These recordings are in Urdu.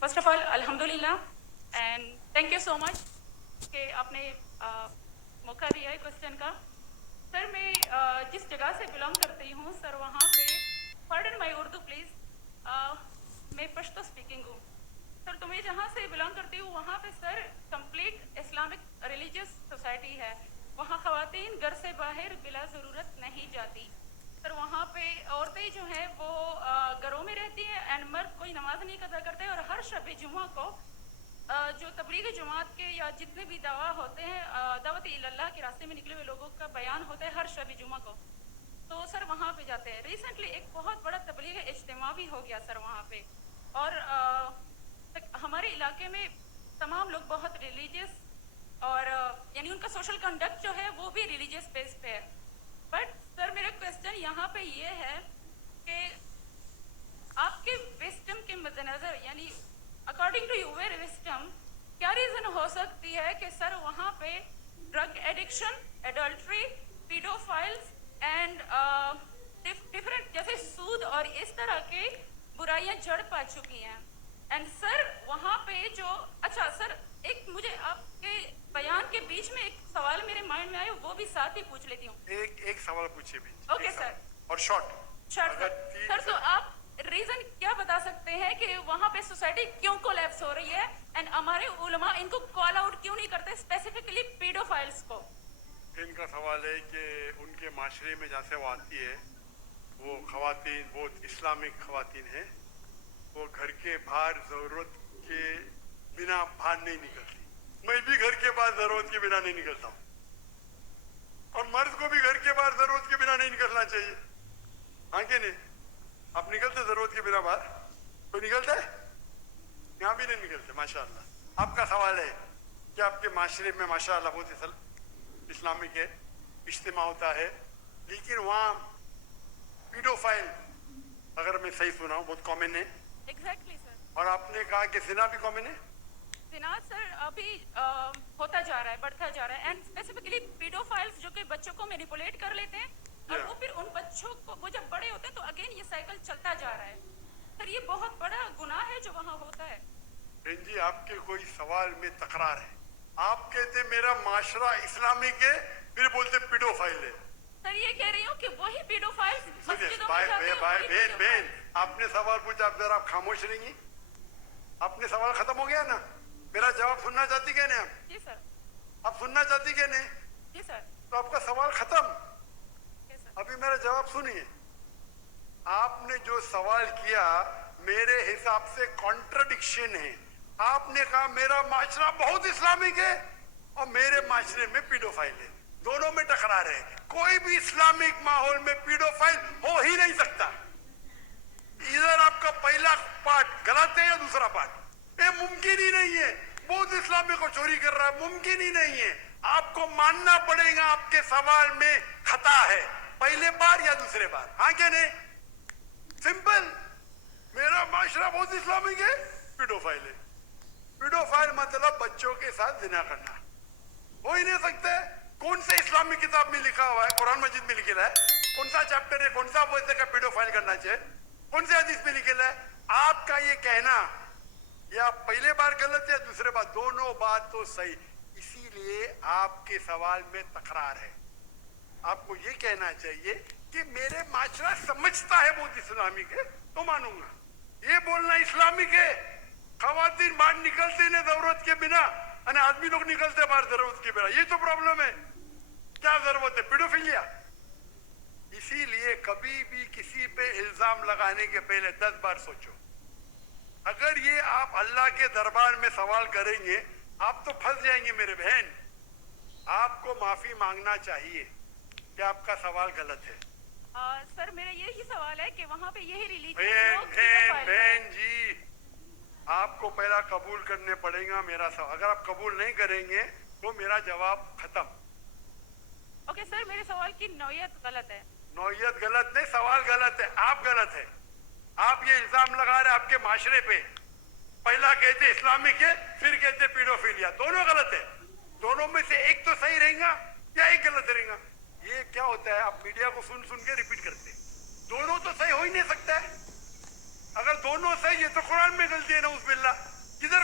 فرسٹ آف آل الحمدللہ اینڈ تھینک یو سو مچ کہ آپ نے موقع دیا ہے کوشچن کا. سر میں جس جگہ سے بلانگ کرتی ہوں سر وہاں پہ پارڈن مائی اردو پلیز میں پشتو اسپیکنگ ہوں. سر تو میں جہاں سے بلانگ کرتی ہوں وہاں پہ سر کمپلیٹ اسلامک ریلیجیس سوسائٹی ہے. وہاں خواتین گھر سے باہر بلا ضرورت نہیں جاتی. سر وہاں پہ عورتیں جو ہیں وہ گھروں میں رہتی ہیں اینڈ مرد کوئی نماز نہیں ادا کرتے. اور ہر شب جمعہ کو جو تبلیغ جماعت کے یا جتنے بھی دعویٰ ہوتے ہیں دعوت اللہ کے راستے میں نکلے ہوئے لوگوں کا بیان ہوتا ہے ہر شب جمعہ کو. تو سر وہاں پہ جاتے ہیں. ریسنٹلی ایک بہت بڑا تبلیغ اجتماع بھی ہو گیا سر وہاں پہ. اور ہمارے علاقے میں تمام لوگ بہت ریلیجیس اور یعنی ان کا سوشل کنڈکٹ جو ہے وہ بھی ریلیجیس بیس پہ ہے. بٹ سر میرا کوشچن یہاں پہ یہ ہے کہ آپ کے وسٹم کے مد نظر یعنی اکارڈنگ ٹو یور وسٹم کیا ریزن ہو سکتی ہے کہ سر وہاں پہ drug addiction, adultery, paedophiles and different جیسے سود اور اس طرح کے برائیاں جڑ پا چکی ہیں. اینڈ سر وہاں پہ جو اچھا سر ایک مجھے آپ کے بیان کے بیچ میں ایک سوال میرے مائنڈ میں آیا وہ بھی ساتھ ہی پوچھ لیتی ہوں. ایک سوال پوچھیے بھی. Okay sir. اور شارٹ سر تو آپ ریزن کیا بتا سکتے ہیں کہ وہاں پہ سوسائٹی کیوں کولیپس ہو رہی ہے اینڈ ہمارے علماء ان کو کال آؤٹ کیوں نہیں کرتے اسپیسیفکلی پیڈوفائلس کو؟ ان کا سوال ہے کہ ان کے معاشرے میں جہاں سے وہ آتی ہے وہ خواتین بہت اسلامک خواتین ہیں. وہ گھر کے باہر ضرورت کے بنا باہر نہیں نکلتی. میں بھی گھر کے باہر ضرورت کے بنا نہیں نکلتا ہوں اور مرد کو بھی گھر کے باہر ضرورت کے بنا نہیں نکلنا چاہیے. ہاں کہ نہیں؟ آپ نکلتے ضرورت کے بنا باہر؟ کوئی نکلتا ہے؟ یہاں بھی نہیں نکلتے. ماشاءاللہ. آپ کا سوال ہے کہ آپ کے معاشرے میں ماشاءاللہ بہت اسلامک ہے, اجتماع ہوتا ہے, لیکن وہاں پیڈوفائل اگر میں صحیح سنا ہوں بہت کامن ہے. ایگزیکٹلی سر. اور آپ نے کہا کہ زنا بھی کامن ہے. زنا سر ابھی ہوتا جا رہا ہے, بڑھتا جا رہا ہے. اینڈ اسپیسیفکلی پیڈوفائلس جو کہ بچوں کو مینیپولیٹ کر لیتے ہیں اور وہ پھر ان بچوں کو وہ جب بڑے ہوتے ہیں تو اگین یہ سائیکل چلتا جا رہا ہے. سر یہ بہت بڑا گناہ ہے جو وہاں ہوتا ہے. بہن جی آپ کے کوئی سوال میں تکرار ہے. آپ کہتے میرا معاشرہ اسلامک ہے پھر بولتے پیڈوفائل ہے. سر یہ کہہ رہی ہوں کہ وہی پیڈوفائلس مسجدوں میں جاتے ہیں. بہن بہن آپ نے سوال پوچھا, آپ ذرا آپ خاموش رہیں گی؟ آپ نے سوال ختم ہو گیا نا. میرا جواب سننا چاہتی کہ نہیں آپ؟ جی سر. آپ سننا چاہتی کہ نہیں؟ جی سر. تو آپ کا سوال ختم. سر ابھی میرا جواب سنیے. آپ نے جو سوال کیا میرے حساب سے کانٹرڈکشن ہے. آپ نے کہا میرا معاشرہ بہت اسلامک ہے اور میرے معاشرے میں پیڈوفائل ہے. دونوں میں ٹکرار ہے. کوئی بھی اسلامک ماحول میں پیڈوفائل ہو ہی نہیں سکتا. ادھر آپ کا پہلا پارٹ غلط ہے یا دوسرا پارٹ یہ ممکن ہی نہیں ہے. بہت اسلامک کو چوری کر رہا ہے, ممکن ہی نہیں ہے. آپ کو ماننا پڑے گا آپ کے سوال میں خطا ہے, پہلے بار یا دوسرے بار. ہاں کہ نہیں؟ سمپل. میرا معاشرہ بہت اسلامک ہے, پیڈوفائل ہے. پیڈوفائل مطلب بچوں کے ساتھ زنا کرنا. ہو ہی نہیں سکتا. کون سے اسلامی کتاب میں لکھا ہوا ہے؟ قرآن مجید میں لکھا ہے. کون سا چیپٹر ہے, کون سا بولتے کا پیڈوفائل کرنا چاہیے؟ کون سے حدیث میں لکھا ہے؟ آپ کا یہ کہنا یا پہلے بار غلط ہے دوسرے بار, دونوں بات تو صحیح. اسی لیے آپ کے سوال میں تکرار ہے. آپ کو یہ کہنا چاہیے کہ میرے معاشرہ سمجھتا ہے بہت اسلامک ہے تو مانوں گا. یہ بولنا اسلامک ہے خواتین باہر نکلتے نہیں ضرورت کے بنا اور آدمی لوگ نکلتے باہر ضرورت کے بنا, یہ تو پرابلم ہے. کیا ضرورت ہے پیڈوفیلیا؟ اسی لیے کبھی بھی کسی پہ الزام لگانے کے پہلے 10 بار سوچو. اگر یہ آپ اللہ کے دربار میں سوال کریں گے آپ تو پھنس جائیں گے میرے بہن. آپ کو معافی مانگنا چاہیے کہ آپ کا سوال غلط ہے. سر میرا یہی سوال ہے کہ وہاں پہ یہی ریلیجن بہن جی آپ کو پہلا قبول کرنے پڑے گا میرا سوال. اگر آپ قبول نہیں کریں گے تو میرا جواب ختم. اوکے سر میرے سوال کی نوعیت غلط ہے. نوعیت غلط نہیں, سوال غلط ہے. آپ غلط ہے. آپ یہ الزام لگا رہے آپ کے معاشرے پہ. پہلا کہتے اسلامک ہے پھر کہتے پیڈوفیلیا. دونوں غلط ہے. دونوں میں سے ایک تو صحیح رہے گا یا ایک غلط رہے گا. یہ کیا ہوتا ہے آپ میڈیا کو سن سن کے ریپیٹ کرتے. دونوں تو صحیح ہو ہی نہیں سکتا ہے. اگر دونوں صحیح ہے تو قرآن میں غلطی ہے نعوذ باللہ.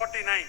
49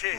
6,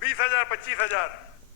20,000 25,000,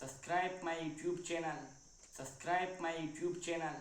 Subscribe my YouTube channel. Subscribe my YouTube channel.